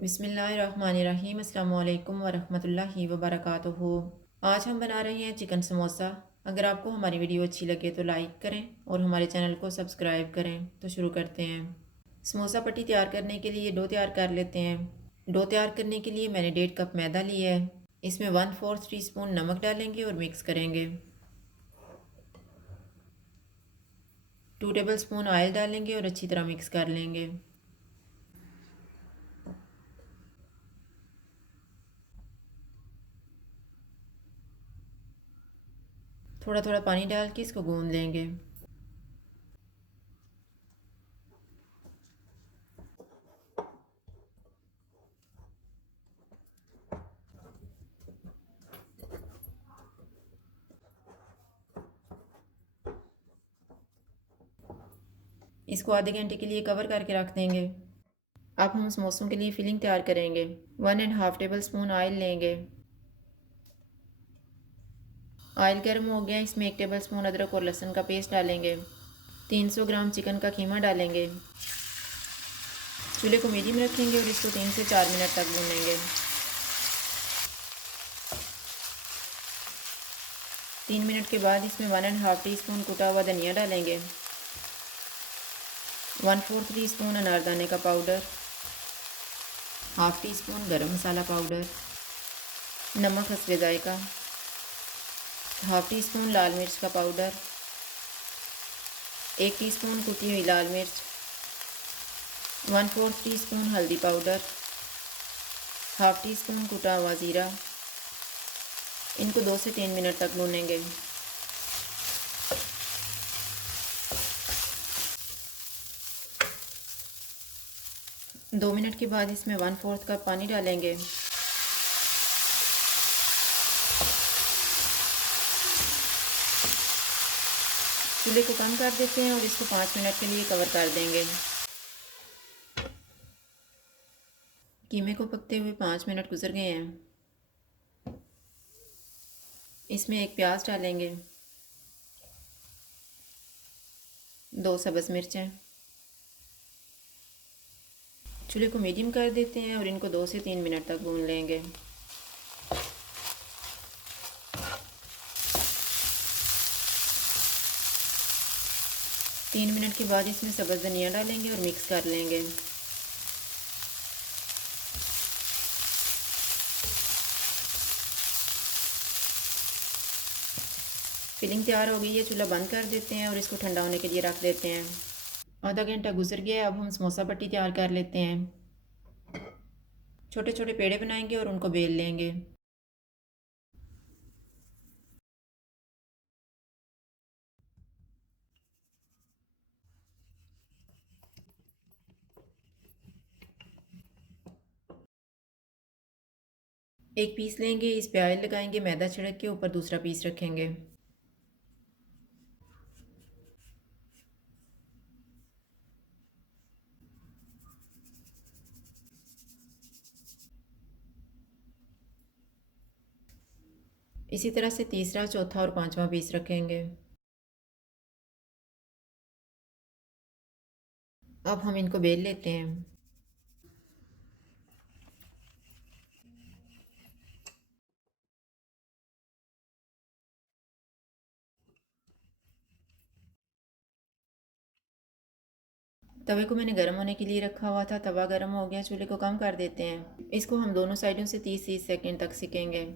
बिस्मिल्लाहिर्रहमानिर्रहीम। अस्सलाम वालेकुम वरहमतुल्लाहि वबरकातुहू। आज हम बना रहे हैं चिकन समोसा। अगर आपको हमारी वीडियो अच्छी लगे तो लाइक करें और हमारे चैनल को सब्सक्राइब करें। तो शुरू करते हैं। समोसा पट्टी तैयार करने के लिए डो तैयार कर लेते हैं। डो तैयार करने के लिए मैंने 1.5 कप मैदा लिया है। इसमें 1/4 टीस्पून नमक डालेंगे और मिक्स करेंगे। 2 टेबल स्पून ऑयल डालेंगे और अच्छी तरह मिक्स कर लेंगे। थोड़ा थोड़ा पानी डाल के इसको गूंद लेंगे। इसको आधे घंटे के लिए कवर करके रख देंगे। अब हम समोसों के लिए फिलिंग तैयार करेंगे। 1.5 टेबल स्पून ऑयल लेंगे। ऑयल गर्म हो गया, इसमें 1 टेबल स्पून अदरक और लहसुन का पेस्ट डालेंगे। 300 ग्राम चिकन का कीमा डालेंगे। चूल्हे को मीडियम रखेंगे और इसको 3 से 4 मिनट तक भूनेंगे। 3 मिनट के बाद इसमें 1.5 टीस्पून कुटा हुआ धनिया डालेंगे। 1/4 टीस्पून अनारदाने का पाउडर, हाफ टी स्पून गरम मसाला पाउडर, नमक हस्बे जायका, हाफ टी स्पून लाल मिर्च का पाउडर, 1 टीस्पून कुटी हुई लाल मिर्च, 1/4 टीस्पून हल्दी पाउडर, हाफ टी स्पून कुटा हुआ ज़ीरा। इनको 2 से 3 मिनट तक भूनेंगे। दो मिनट के बाद इसमें 1/4 कप पानी डालेंगे। चूल्हे को कम कर देते हैं और इसको 5 मिनट के लिए कवर कर देंगे। कीमे को पकते हुए 5 मिनट गुजर गए हैं। इसमें एक प्याज डालेंगे, 2 सब्ज़ मिर्चें। चूल्हे को मीडियम कर देते हैं और इनको 2 से 3 मिनट तक भून लेंगे। तीन मिनट के बाद इसमें सब्ज़ धनिया डालेंगे और मिक्स कर लेंगे। फिलिंग तैयार हो गई है, चूल्हा बंद कर देते हैं और इसको ठंडा होने के लिए रख देते हैं। आधा घंटा गुजर गया है, अब हम समोसा पट्टी तैयार कर लेते हैं। छोटे छोटे पेड़े बनाएंगे और उनको बेल लेंगे। एक पीस लेंगे, इस पे ऑयल लगाएंगे, मैदा छिड़क के ऊपर दूसरा पीस रखेंगे। इसी तरह से तीसरा, चौथा और पांचवा पीस रखेंगे। अब हम इनको बेल लेते हैं। तवे को मैंने गर्म होने के लिए रखा हुआ था, तवा गर्म हो गया, चूल्हे को कम कर देते हैं। इसको हम दोनों साइडों से 30-30 सेकंड तक सेकेंगे।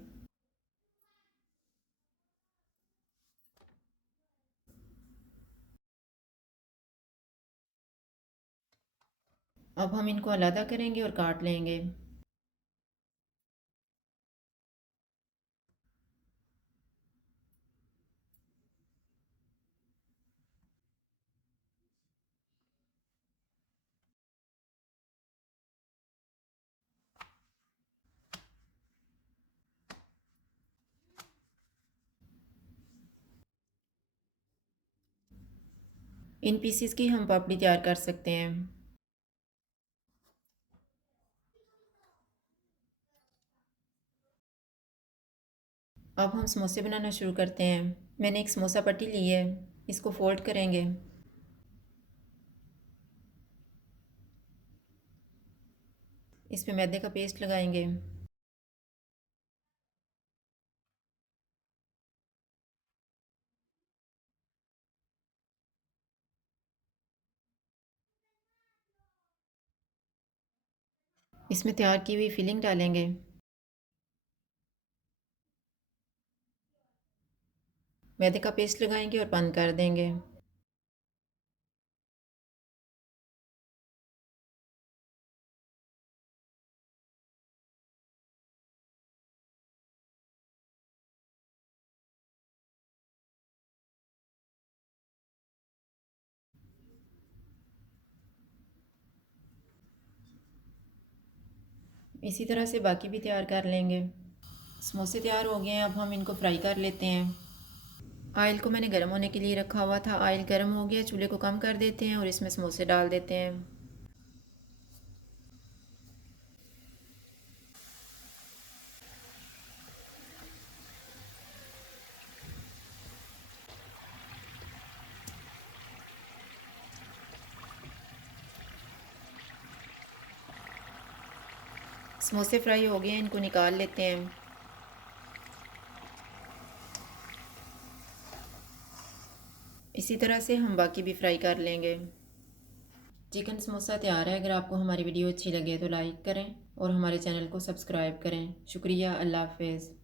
अब हम इनको अलग करेंगे और काट लेंगे। इन पीसीस की हम पापड़ी तैयार कर सकते हैं। अब हम समोसे बनाना शुरू करते हैं। मैंने एक समोसा पट्टी ली है, इसको फोल्ड करेंगे। इस पे मैदे का पेस्ट लगाएंगे। इसमें तैयार की हुई फिलिंग डालेंगे। मैदे का पेस्ट लगाएंगे और बंद कर देंगे। इसी तरह से बाकी भी तैयार कर लेंगे। समोसे तैयार हो गए हैं, अब हम इनको फ्राई कर लेते हैं। ऑयल को मैंने गर्म होने के लिए रखा हुआ था। ऑयल गर्म हो गया, चूल्हे को कम कर देते हैं और इसमें समोसे डाल देते हैं। समोसे फ्राई हो गए हैं, इनको निकाल लेते हैं। इसी तरह से हम बाकी भी फ्राई कर लेंगे। चिकन समोसा तैयार है। अगर आपको हमारी वीडियो अच्छी लगे तो लाइक करें और हमारे चैनल को सब्सक्राइब करें। शुक्रिया। अल्लाह हाफ़िज़।